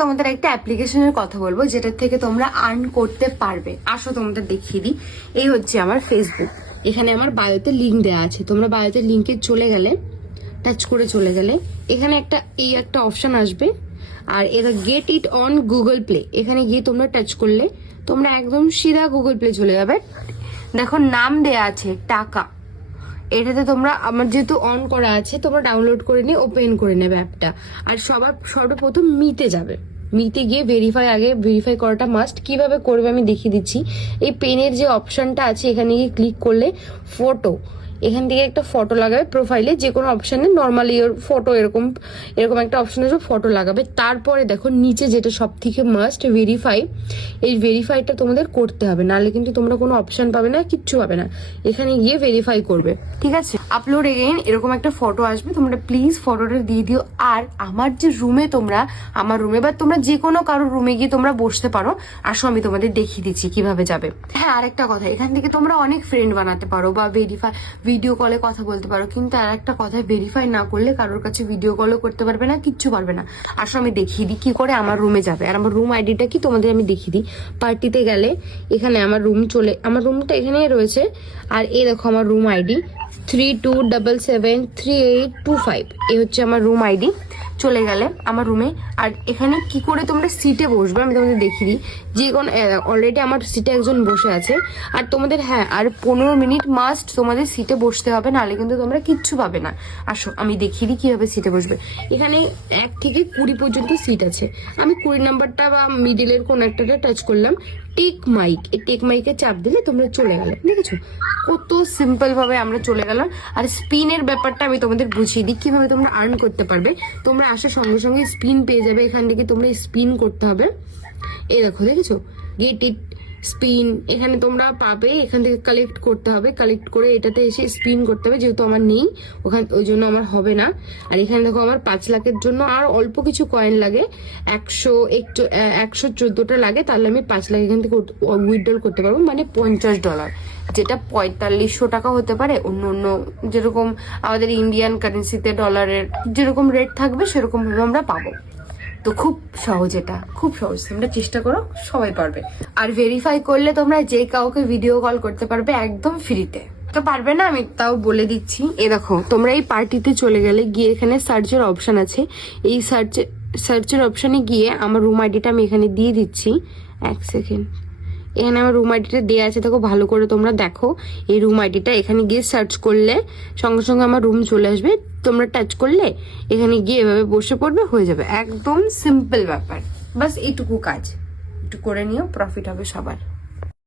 তোমাদের একটা অ্যাপ্লিকেশনের কথা বলবো যেটার থেকে তোমরা আর্ন করতে পারবে। আসো তোমাদের দেখিয়ে দিই। এই হচ্ছে আমার ফেসবুক, এখানে আমার বায়োতে লিঙ্ক দেওয়া আছে। তোমরা বায়োতে লিঙ্কে চলে গেলে, টাচ করে চলে গেলে এখানে একটা অপশন আসবে, আর এটা get it on Google play, এখানে গিয়ে তোমরা টাচ করলে তোমরা একদম সিধা গুগল প্লে চলে যাবে। দেখো নাম দেয়া আছে টাকা, এটাতে তোমরা, আমার যেহেতু অন করা আছে, তোমরা ডাউনলোড করে নিয়ে ওপেন করে নেবে অ্যাপটা। আর সর্বপ্রথম মিতে যাবে, মিতে গিয়ে ভেরিফাই করাটা মাস্ট। কিভাবে করবে আমি দেখিয়ে দিচ্ছি। এই পেনের যে অপশনটা আছে এখানে গিয়ে ক্লিক করলে ফটো, এখান থেকে একটা ফটো লাগাবে প্রোফাইলে, যে কোনো অপশানে নর্মালি ওর ফটো এরকম একটা অপশন আছে, ফটো লাগাবে। তারপরে দেখো নিচে যেটা সব থেকে মাস্ট, ভেরিফাই। এই ভেরিফাইটা তোমাদের করতে হবে, নাহলে কিন্তু তোমরা কোনো অপশন পাবে না, কিচ্ছু পাবে না। এখানে গিয়ে ভেরিফাই করবে, ঠিক আছে। আপলোড এগেইন এরকম একটা ফটো আসবে, তোমরা প্লিজ ফটোটা দিয়ে দিও। আর আমার যে রুমে আমার রুমে বা তোমরা যে কোনো কারোর রুমে গিয়ে তোমরা বসতে পারো। আসো আমি তোমাদের দেখিয়ে দিচ্ছি কিভাবে যাবে। হ্যাঁ, আরেকটা কথা, এখান থেকে তোমরা অনেক ফ্রেন্ড বানাতে পারো বা ভিডিও কলে কথা বলতে পারো। কিন্তু আর একটা কথা, ভেরিফাই না করলে কারোর কাছে ভিডিও কলও করতে পারবে না, কিচ্ছু পারবে না। আসো আমি দেখিয়ে দিই কি করে আমার রুমে যাবে। আর আমার রুম আইডিটা কি তোমাদের আমি দেখিয়ে দিই। পার্টিতে গেলে এখানে আমার রুমটা এখানেই রয়েছে। আর এই দেখো আমার রুম আইডি 32773825, এই হচ্ছে আমার রুম আইডি। চলে গেলে আমার রুমে, আর এখানে কি করে তোমরা সিটে বসবে আমি তোমাদের দেখিয়ে দিই। যে কোনো অলরেডি আমার সিটে একজন বসে আছে, আর তোমাদের আর 15 মিনিট মাস্ট তোমাদের সিটে বসতে হবে, নাহলে কিন্তু তোমরা কিচ্ছু পাবে না। আসো আমি দেখিয়ে দিই কিভাবে সিটে বসবে। এখানে 1 থেকে 20 পর্যন্ত সিট আছে। আমি 20 নাম্বারটা বা মিডিলের কোন একটাতে টাচ করলাম। টেক মাইক, এই টেক মাইকে চাপ দিলে তোমরা চলে গেলে, দেখেছো কত সিম্পল ভাবে আমরা চলে গেলাম। আর স্পিনের ব্যাপারটা আমি তোমাদের বুঝিয়ে দিই কিভাবে তোমরা আর্ন করতে পারবে। তোমরা আসার সঙ্গে সঙ্গে স্পিন পেয়ে যাবে, এখান থেকে তোমরা স্পিন করতে হবে। এই দেখো, দেখেছো গেট ইট স্পিন, এখানে তোমরা পাবে। এখান থেকে কালেক্ট করতে হবে, কালেক্ট করে এটাতে এসে স্পিন করতে হবে। যেহেতু আমার নেই ওই জন্য আমার হবে না। আর এখানে দেখো আমার 5 লাখের জন্য আর অল্প কিছু কয়েন লাগে, 114টা লাগে, তাহলে আমি 5 লাখ এখান থেকে উইথড্রল করতে পারবো, মানে $50, যেটা 4500 টাকা হতে পারে। অন্য যেরকম আমাদের ইন্ডিয়ান কারেন্সিতে ডলারের যেরকম রেট থাকবে সেরকম ভাবে আমরা পাবো। তো খুব সহজ, এটা খুব সহজ, তোমরা চেষ্টা করো, সবাই পারবে। আর ভেরিফাই করলে তোমরা যে কাউকে ভিডিও কল করতে পারবে একদম ফ্রিতে। তো পারবে না, আমি তাও বলে দিচ্ছি। দেখো তোমরা এই পার্টিতে চলে গেলে গিয়ে এখানে সার্চের অপশন আছে। এই সার্চের অপশনে গিয়ে আমার রুম আইডিটা আমি এখানে দিয়ে দিচ্ছি। 1 সেকেন্ড, এখানে আমার রুম আইডিটা দেওয়া আছে, দেখো ভালো করে তোমরা দেখো। এই রুম আইডিটা এখানে গিয়ে সার্চ করলে সঙ্গে সঙ্গে আমার রুম চলে আসবে। তোমরা টাচ করলে এখানে গিয়ে এভাবে বসে পড়বে, হয়ে যাবে। একদম সিম্পল ব্যাপার, বাস এইটুকু কাজ একটু করে নিও, প্রফিট হবে সবার।